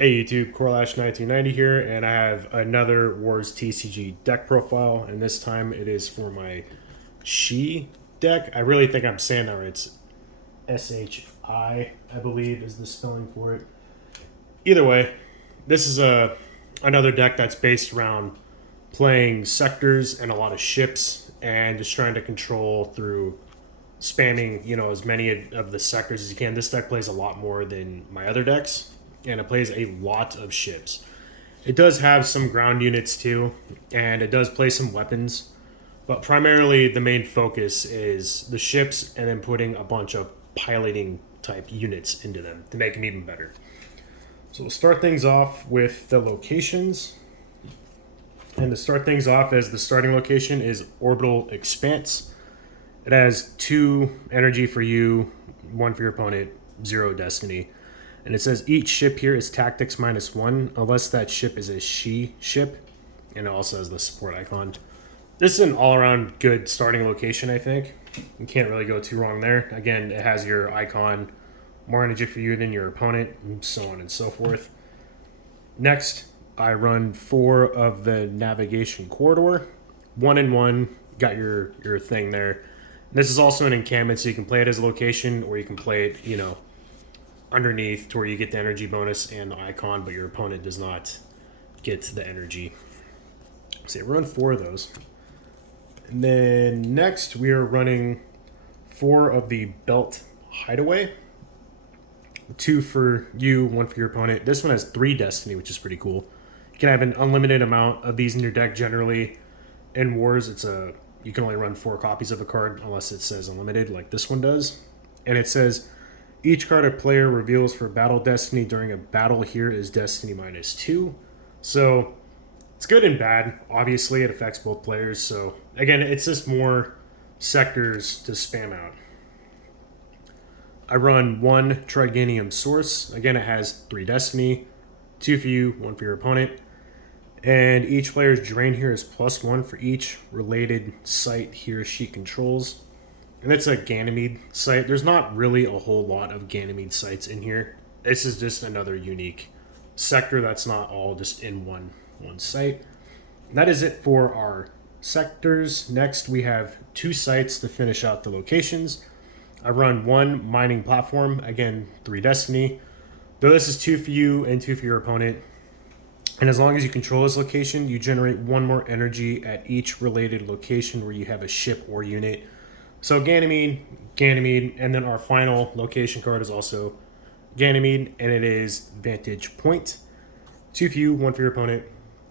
Hey YouTube, Corlash1990 here, and I have another Wars TCG deck profile, and this time it is for my Shi deck. I really think I'm saying that right. It's SHI, I believe, is the spelling for it. Either way, this is another deck that's based around playing sectors and a lot of ships, and just trying to control through spamming, as many of the sectors as you can. This deck plays a lot more than my other decks, and it plays a lot of ships. It does have some ground units too, and it does play some weapons, but primarily the main focus is the ships and then putting a bunch of piloting type units into them to make them even better. So we'll start things off with the locations. And to start things off, as the starting location is Orbital Expanse. It has 2 energy for you, 1 for your opponent, 0 destiny. And it says each ship here is tactics -1 unless that ship is a Shi ship. And it also has the support icon. This is an all-around good starting location, I think. You can't really go too wrong there. Again, it has your icon, more energy for you than your opponent, and so on and so forth. Next, I run 4 of the Navigation Corridor. 1 and 1, got your thing there. This is also an encampment, so you can play it as a location, or you can play it, underneath to where you get the energy bonus and the icon, but your opponent does not get the energy. So yeah, run 4 of those. And then next we are running 4 of the Belt Hideaway. 2 for you, 1 for your opponent. This one has 3 destiny, which is pretty cool. You can have an unlimited amount of these in your deck. Generally in Wars, you can only run 4 copies of a card unless it says unlimited, like this one does. And it says each card a player reveals for battle destiny during a battle here is destiny -2. So it's good and bad. Obviously, it affects both players. So again, it's just more sectors to spam out. I run 1 Triganium Source. Again, it has 3 destiny, 2 for you, 1 for your opponent. And each player's drain here is +1 for each related site he or she controls. And it's a Ganymede site. There's not really a whole lot of Ganymede sites in here. This is just another unique sector that's not all just in one site. And that is it for our sectors. Next, we have 2 sites to finish out the locations. I run 1 mining platform. Again, 3 destiny. Though this is 2 for you and 2 for your opponent. And as long as you control this location, you generate 1 more energy at each related location where you have a ship or unit. So Ganymede, and then our final location card is also Ganymede, and it is Vantage Point. 2 for you, 1 for your opponent,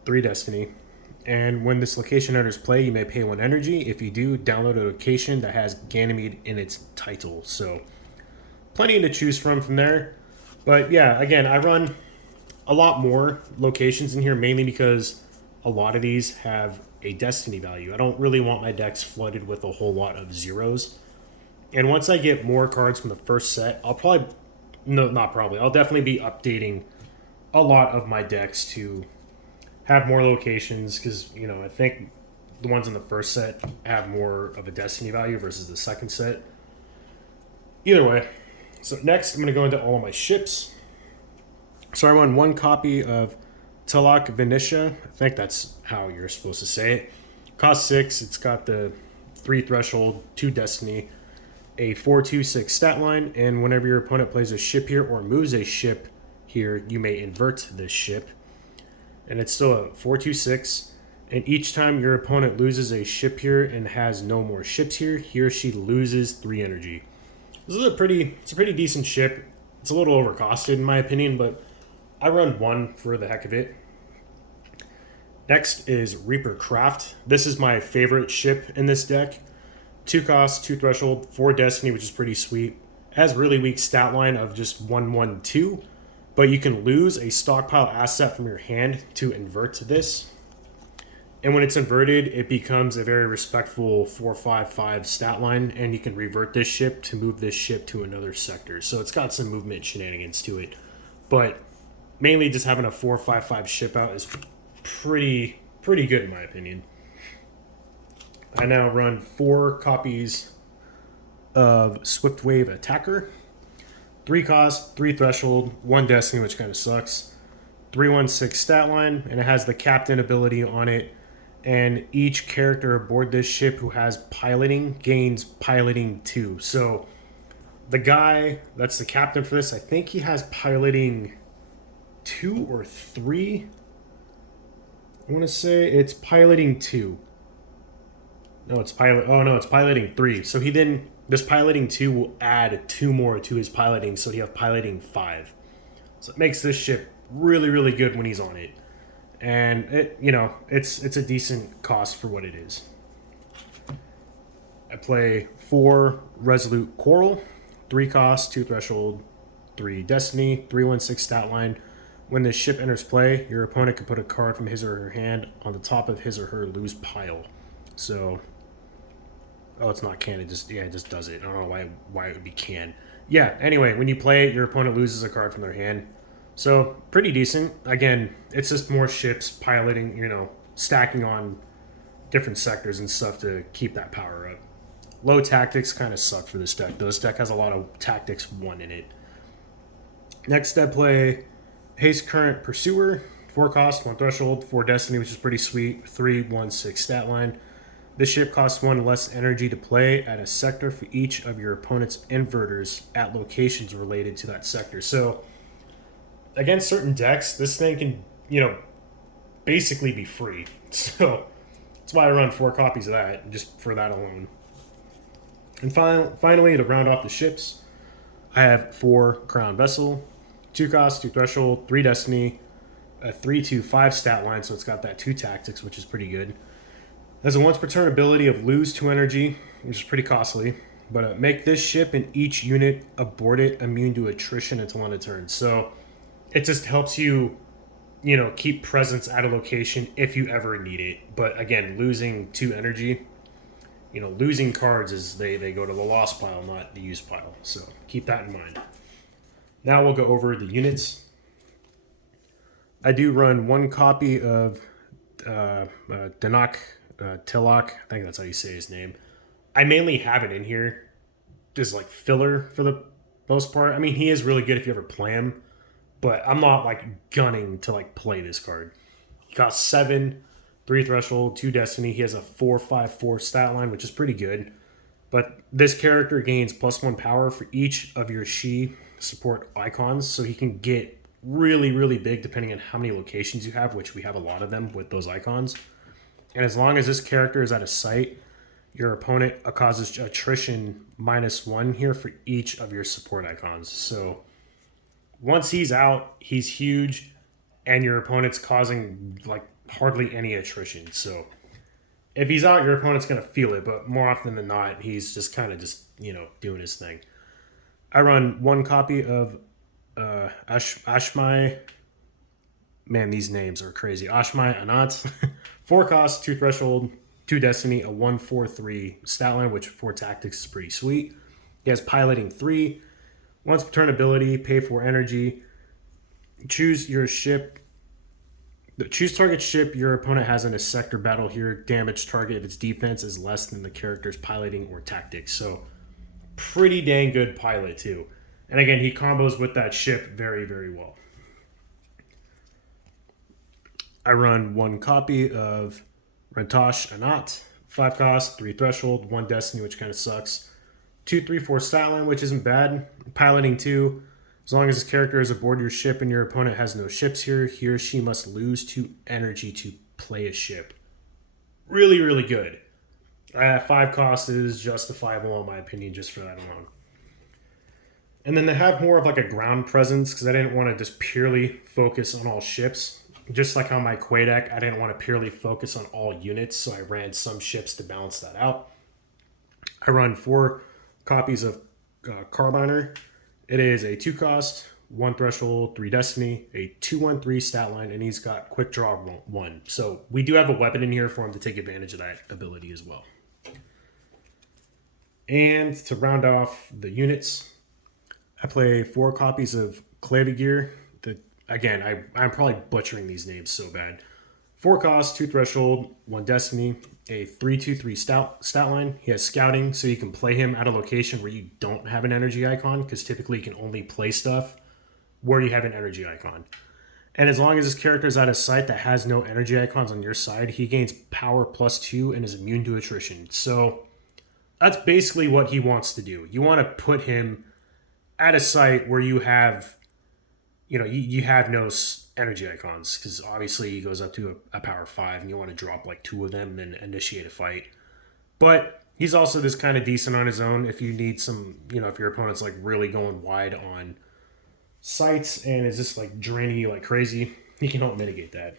3 destiny. And when this location enters play, you may pay 1 energy. If you do, download a location that has Ganymede in its title. So plenty to choose from there. But yeah, again, I run a lot more locations in here, mainly because a lot of these have a destiny value. I don't really want my decks flooded with a whole lot of zeros. And once I get more cards from the first set, I'll definitely be updating a lot of my decks to have more locations, because, I think the ones in the first set have more of a destiny value versus the second set. Either way. So next, I'm going to go into all of my ships. So I run 1 copy of Talak Venetia. I think that's how you're supposed to say it. Cost 6. It's got the 3 threshold, 2 destiny, a 4/2/6 stat line, and whenever your opponent plays a ship here or moves a ship here, you may invert this ship. And it's still a 4/2/6. And each time your opponent loses a ship here and has no more ships here, he or she loses 3 energy. This is a pretty decent ship. It's a little overcosted in my opinion, but I run 1 for the heck of it. Next is Reapercraft. This is my favorite ship in this deck. 2 cost, 2 threshold, 4 destiny, which is pretty sweet. It has really weak stat line of just 1/1/2, but you can lose a stockpile asset from your hand to invert this. And when it's inverted, it becomes a very respectful 4/5/5 stat line, and you can revert this ship to move this ship to another sector. So it's got some movement shenanigans to it. But mainly just having a 4/5/5 ship out is pretty good in my opinion. I now run 4 copies of Swiftwave Attacker. 3 cost, 3 threshold, 1 destiny, which kind of sucks. 316 stat line, and it has the captain ability on it. And each character aboard this ship who has piloting gains piloting 2. So the guy that's the captain for this, I think he has piloting 2 or 3. I want to say it's piloting 2. No, it's it's piloting 3. So this piloting 2 will add 2 more to his piloting, so he have piloting 5. So it makes this ship really, really good when he's on it. And it's a decent cost for what it is. I play 4 Resolute Coral, 3 cost, 2 threshold, 3 destiny, 316 stat line. When this ship enters play, your opponent can put a card from his or her hand on the top of his or her lose pile. So, it's not can. It just does it. I don't know why it would be can. Yeah. Anyway, when you play it, your opponent loses a card from their hand. So pretty decent. Again, it's just more ships piloting, stacking on different sectors and stuff to keep that power up. Low tactics kind of suck for this deck. This deck has a lot of tactics 1 in it. Next, I play Haste Current Pursuer, 4 cost, 1 threshold, 4 destiny, which is pretty sweet. 316 stat line. This ship costs 1 less energy to play at a sector for each of your opponent's inverters at locations related to that sector. So against certain decks, this thing can, basically be free. So that's why I run 4 copies of that, just for that alone. And finally, to round off the ships, I have 4 Crown Vessel, 2 cost, 2 threshold, 3 destiny, a 3/2/5 stat line, so it's got that 2 tactics, which is pretty good. Has a once per turn ability of lose 2 energy, which is pretty costly. But make this ship and each unit aboard it immune to attrition until end of turn. So it just helps you, keep presence at a location if you ever need it. But again, losing 2 energy, losing cards is they go to the lost pile, not the use pile. So keep that in mind. Now we'll go over the units. I do run 1 copy of Danak Tilak. I think that's how you say his name. I mainly have it in here just like filler for the most part. I mean, he is really good if you ever play him, but I'm not gunning to play this card. He costs 7, 3 threshold, 2 destiny. He has a 4/5/4 stat line, which is pretty good. But this character gains +1 power for each of your Shi support icons, so he can get really, really big depending on how many locations you have, which we have a lot of them with those icons. And as long as this character is at a site, your opponent causes attrition -1 here for each of your support icons. So once he's out, he's huge, and your opponent's causing hardly any attrition. So if he's out, your opponent's going to feel it, but more often than not, he's just kind of doing his thing. I run 1 copy of Ashmai. Man, these names are crazy. Ashmai Anat. 4 cost, 2 threshold, 2 destiny, a 1/4/3 stat line, which 4 tactics is pretty sweet. He has piloting 3. Once per turn ability, pay 4 energy. Choose your ship. Choose target ship your opponent has in a sector battle here. Damage target if its defense is less than the character's piloting or tactics. So pretty dang good pilot too. And again, he combos with that ship very, very well. I run 1 copy of Rentash Anat, 5 cost, 3 threshold, 1 destiny, which kind of sucks. 2/3/4 stat line, which isn't bad. Piloting 2. As long as this character is aboard your ship and your opponent has no ships here, he or she must lose 2 energy to play a ship. Really, really good. 5 cost is justifiable in my opinion just for that alone. And then to have more of a ground presence, because I didn't want to just purely focus on all ships. Just like on my Quay deck, I didn't want to purely focus on all units, so I ran some ships to balance that out. I run 4 copies of Carbiner. It is a 2 cost, 1 threshold, 3 destiny, a 2/1/3 stat line, and he's got quick draw 1. So we do have a weapon in here for him to take advantage of that ability as well. And to round off the units, I play 4 copies of Clavigear. Again, I'm probably butchering these names so bad. 4 cost, 2 threshold, 1 destiny, a 3/2/3 stat line. He has scouting, so you can play him at a location where you don't have an energy icon, because typically you can only play stuff where you have an energy icon. And as long as this character is out of sight that has no energy icons on your side, he gains power +2 and is immune to attrition. So that's basically what he wants to do. You want to put him at a site where you have, you have no energy icons, because obviously he goes up to a power 5 and you want to drop like 2 of them and then initiate a fight. But he's also this kind of decent on his own if you need some, if your opponent's like really going wide on sites and is just like draining you like crazy, he can help mitigate that.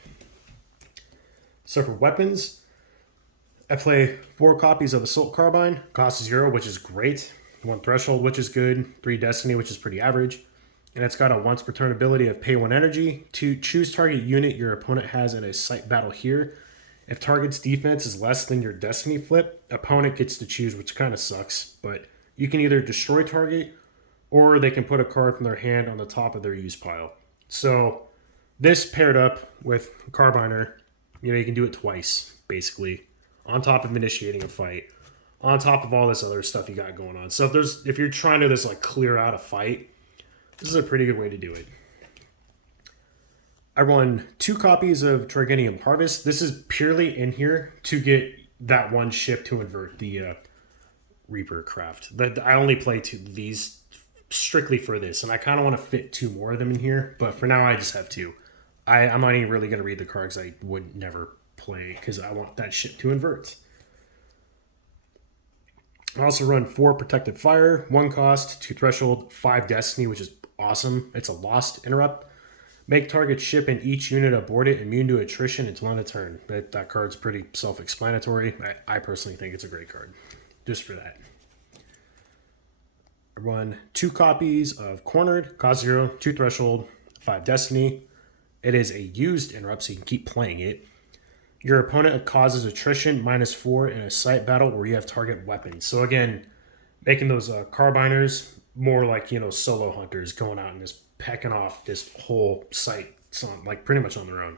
So for weapons, I play 4 copies of Assault Carbine, cost 0, which is great. 1 Threshold, which is good. 3 Destiny, which is pretty average. And it's got a once per turn ability of pay 1 energy. To choose target unit your opponent has in a site battle here. If target's defense is less than your Destiny flip, opponent gets to choose, which kind of sucks. But you can either destroy target, or they can put a card from their hand on the top of their use pile. So this paired up with Carbiner, you can do it twice, basically, on top of initiating a fight, on top of all this other stuff you got going on. So if you're trying to just like clear out a fight, this is a pretty good way to do it. I run 2 copies of Trigenium Harvest. This is purely in here to get that 1 ship to invert, the Reapercraft. I only play 2 of these strictly for this, and I kind of want to fit 2 more of them in here, but for now I just have 2. I'm not even really going to read the cards. I would never play because I want that ship to invert. I also run 4 Protected Fire, 1 cost, 2 Threshold, 5 Destiny, which is awesome. It's a Lost Interrupt. Make target ship and each unit aboard it immune to attrition until end of turn. That card's pretty self-explanatory. I personally think it's a great card, just for that. I run 2 copies of Cornered, cost 0, 2 Threshold, 5 Destiny. It is a used interrupt, so you can keep playing it. Your opponent causes attrition -4 in a site battle where you have target weapons. So again, making those carbiners more like, solo hunters going out and just pecking off this whole site, like pretty much on their own.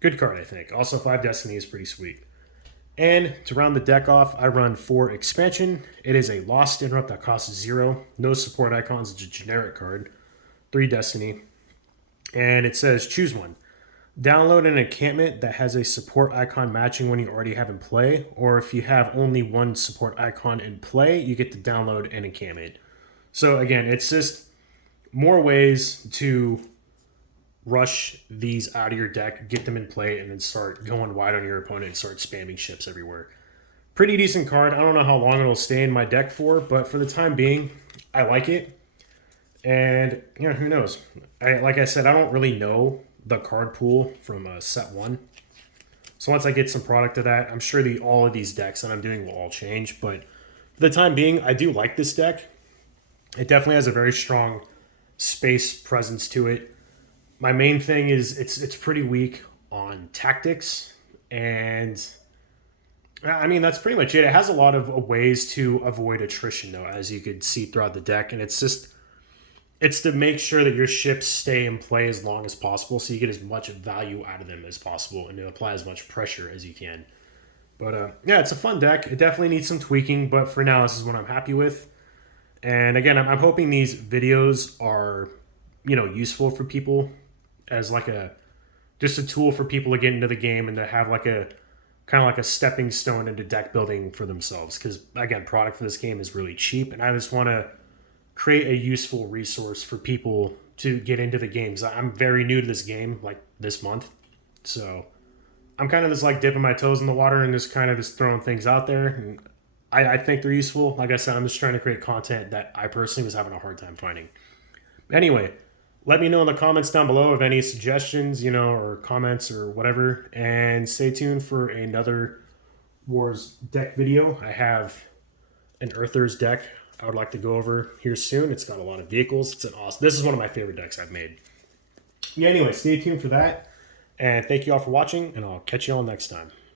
Good card, I think. Also, 5 Destiny is pretty sweet. And to round the deck off, I run 4 Expansion. It is a Lost Interrupt that costs 0. No support icons. It's a generic card. 3 Destiny. And it says, choose one. Download an encampment that has a support icon matching one you already have in play, or if you have only 1 support icon in play, you get to download an encampment. So again, it's just more ways to rush these out of your deck, get them in play, and then start going wide on your opponent and start spamming ships everywhere. Pretty decent card. I don't know how long it'll stay in my deck for, but for the time being, I like it. And, who knows? Like I said, I don't really know the card pool from set 1. So once I get some product of that, I'm sure all of these decks that I'm doing will all change. But for the time being, I do like this deck. It definitely has a very strong space presence to it. My main thing is it's pretty weak on tactics. And I mean, that's pretty much it. It has a lot of ways to avoid attrition, though, as you could see throughout the deck. And it's to make sure that your ships stay in play as long as possible so you get as much value out of them as possible and to apply as much pressure as you can. But yeah, it's a fun deck. It definitely needs some tweaking, but for now, this is what I'm happy with. And again, I'm hoping these videos are, useful for people as like just a tool for people to get into the game and to have like a kind of like a stepping stone into deck building for themselves. Because again, product for this game is really cheap, and I just want to create a useful resource for people to get into the games. I'm very new to this game, like this month. So I'm kind of just like dipping my toes in the water and just kind of just throwing things out there. And I think they're useful. Like I said, I'm just trying to create content that I personally was having a hard time finding. Anyway, let me know in the comments down below of any suggestions, or comments or whatever. And stay tuned for another Wars deck video. I have an Earthers deck I would like to go over here soon. It's got a lot of vehicles. It's an awesome. This is one of my favorite decks I've made. Yeah, anyway, stay tuned for that. And thank you all for watching, and I'll catch you all next time.